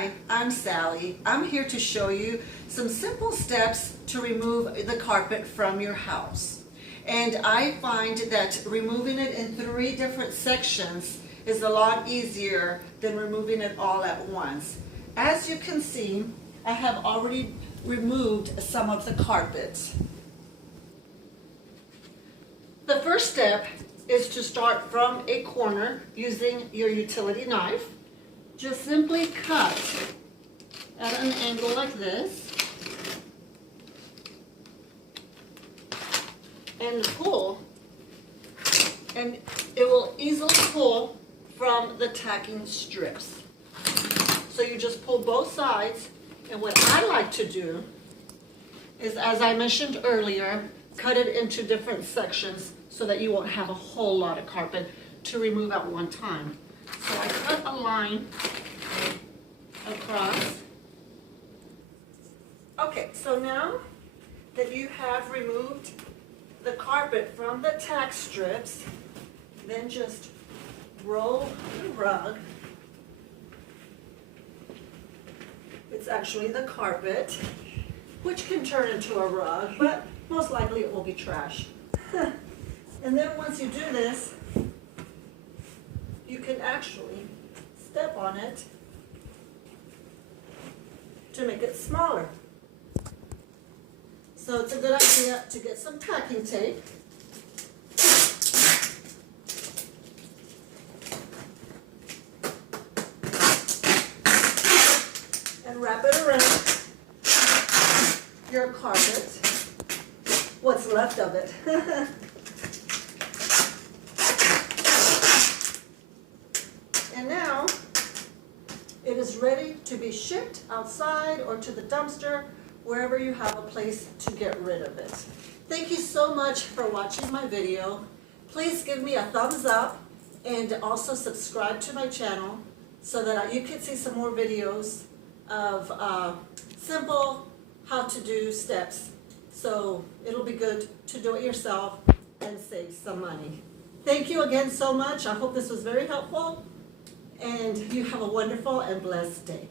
Hi, I'm Sally. I'm here to show you some simple steps to remove the carpet from your house. And I find that removing it in 3 different sections is a lot easier than removing it all at once. As you can see, I have already removed some of the carpet. The first step is to start from a corner using your utility knife. Just simply cut at an angle like this and pull, and it will easily pull from the tacking strips. So you just pull both sides, and what I like to do is, as I mentioned earlier, cut it into different sections so that you won't have a whole lot of carpet to remove at one time. So I cut a line across. Okay, so now that you have removed the carpet from the tack strips, then just roll the rug. It's actually the carpet, which can turn into a rug, but most likely it will be trash. And then once you do this, you can actually step on it to make it smaller. So it's a good idea to get some packing tape. And wrap it around your carpet, what's left of it. And now it is ready to be shipped outside or to the dumpster, wherever you have a place to get rid of it. Thank you so much for watching my video. Please give me a thumbs up and also subscribe to my channel so that you can see some more videos of simple how-to-do steps. So it'll be good to do it yourself and save some money. Thank you again so much. I hope this was very helpful, and you have a wonderful and blessed day.